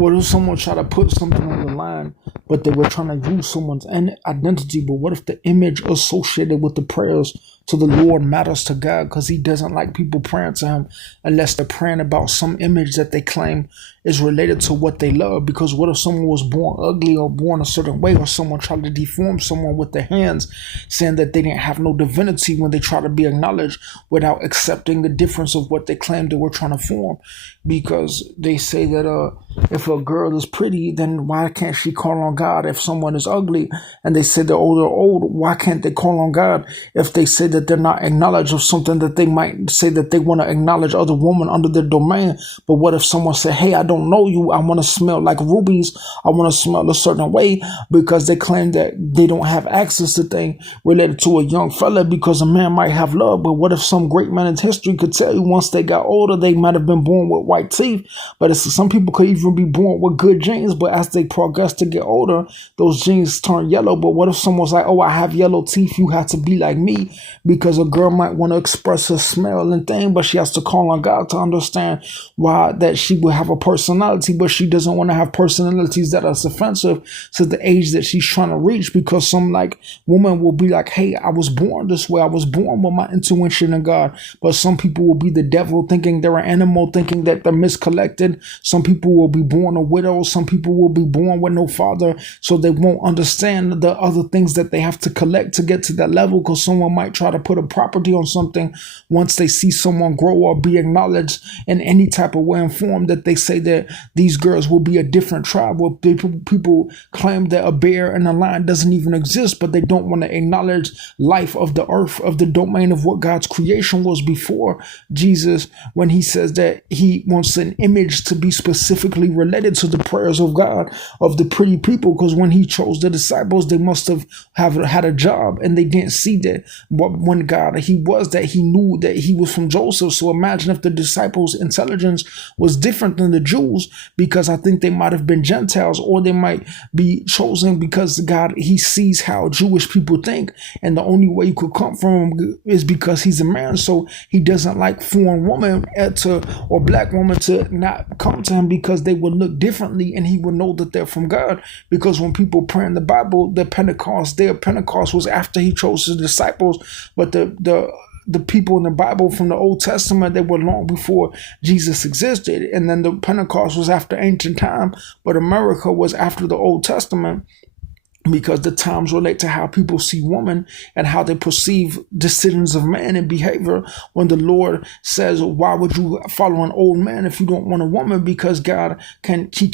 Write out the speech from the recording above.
what if someone try to put something on the line, but they were trying to use someone's identity? But what if the image associated with the prayers to the Lord matters to God, because he doesn't like people praying to him unless they're praying about some image that they claim is related to what they love? Because what if someone was born ugly or born a certain way, or someone tried to deform someone with their hands, saying that they didn't have no divinity when they try to be acknowledged, without accepting the difference of what they claimed they were trying to form? Because they say that if a girl is pretty, then why can't she call on God? If someone is ugly and they say they're old, why can't they call on God? If they say that they're not acknowledged of something, that they might say that they want to acknowledge other women under their domain. But what if someone said, hey, I don't know you, I want to smell like rubies, I want to smell a certain way, because they claim that they don't have access to things related to a young fella, because a man might have love. But what if some great man in history could tell you once they got older, they might have been born with white teeth, but some people could even be born with good genes, but as they progress to get older, those genes turn yellow. But what if someone's like, oh, I have yellow teeth, you have to be like me? Because a girl might want to express her smell and thing, but she has to call on God to understand why that she will have a personality, but she doesn't want to have personalities that are offensive to the age that she's trying to reach. Because some like woman will be like, hey, I was born this way, I was born with my intuition in God. But some people will be the devil, thinking they're an animal, thinking that they're miscollected. Some people will be born a widow, some people will be born with no father, so they won't understand the other things that they have to collect to get to that level. Because someone might try to put a property on something once they see someone grow or be acknowledged in any type of way and form, that they say that these girls will be a different tribe. Well, people claim that a bear and a lion doesn't even exist, but they don't want to acknowledge life of the earth, of the domain of what God's creation was before Jesus, when he says that he wants an image to be specifically related to the prayers of God, of the pretty people. Because when he chose the disciples, they must have had a job, and they didn't see that when God he was, that he knew that he was from Joseph. So imagine if the disciples' intelligence was different than the Jews, because I think they might have been Gentiles, or they might be chosen because God, he sees how Jewish people think, and the only way you could come from him is because he's a man. So he doesn't like foreign women or black women to not come to him, because they would look differently, and he would know that they're from God. Because when people pray in the Bible, their Pentecost was after he chose his disciples, but the people in the Bible from the Old Testament, they were long before Jesus existed. And then the Pentecost was after ancient time, but America was after the Old Testament, because the times relate to how people see woman and how they perceive decisions of man and behavior. When the Lord says, why would you follow an old man if you don't want a woman? Because God he can't